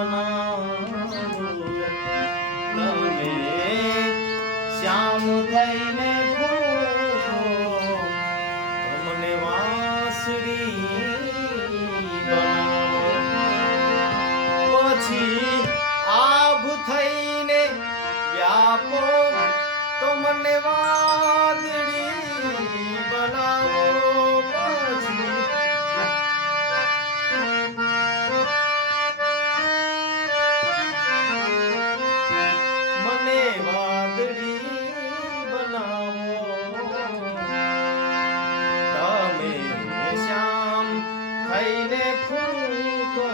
બનાવો તમે શ્યામ થઈને ફૂટો તમને વાંસળી બનાવો પછી આભ થઈને વ્યાપો તો મને વાદળી બનાવો પછી મને વાદળી બનાવો તમે શ્યામ થઈને ફૂંકો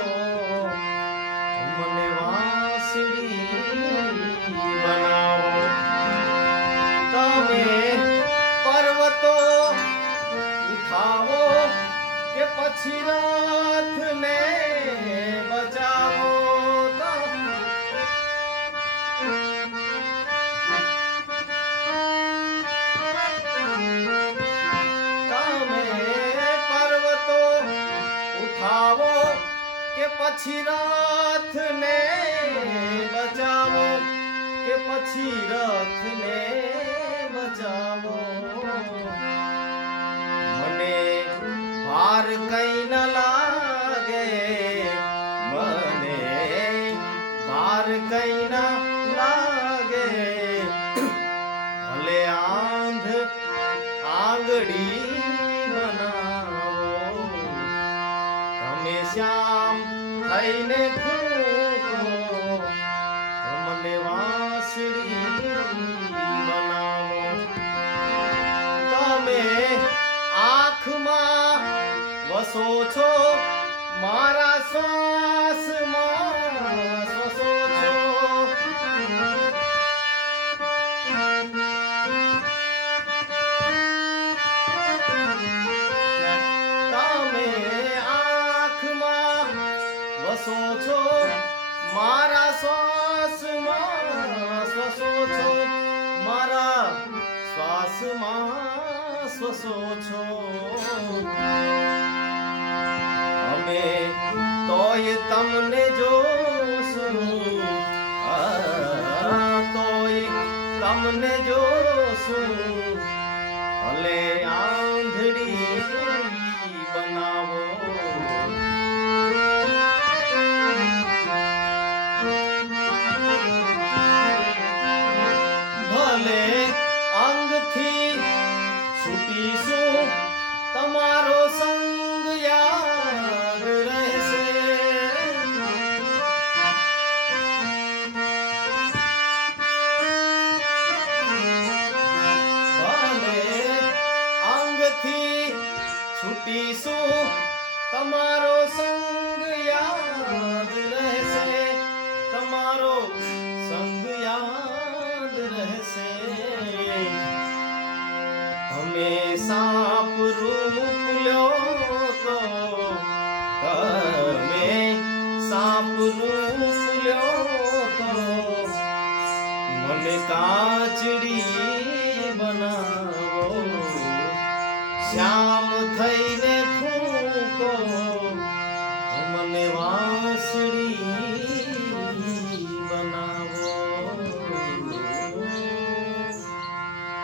મને વાંસળી બનાવો તમે પર્વતો ઉઠાવો કે પછી રથને બચાવો તમે પર્વતો ઉઠાવો કે પછી રથને બચાવો કે પછી રથને બચાવો મને ભાર કઈ ન લાગે મને ભાર કઈ ન લાગે ભલે આંગળી બનાવો તમે શ્યામ થઈને ફૂંકો મને વાંસળી બનાવો તમે આંખમાં વસો છો મારા શ્વાસમાં વસો છો તમે આંખમાં વસો છો મારા શ્વાસમાં વસો છો મારા શ્વાસમાં વસો છો અમે તોય તમને જોશું તોય તમને જોશું ભલે આંધળી બનાવો ભલે અંગથી છૂટીશું તમારો સંગ યાદ રહેશે ભલે અંગથી છૂટીશું તમારો સંગ યાદ રહેશે તમારો સંગ યાદ રહેશે તમે સાપ રૂપ લ્યો તો તમે સાપ રૂપ લ્યો તો મને કાચડી બનાવો શ્યામ થઈને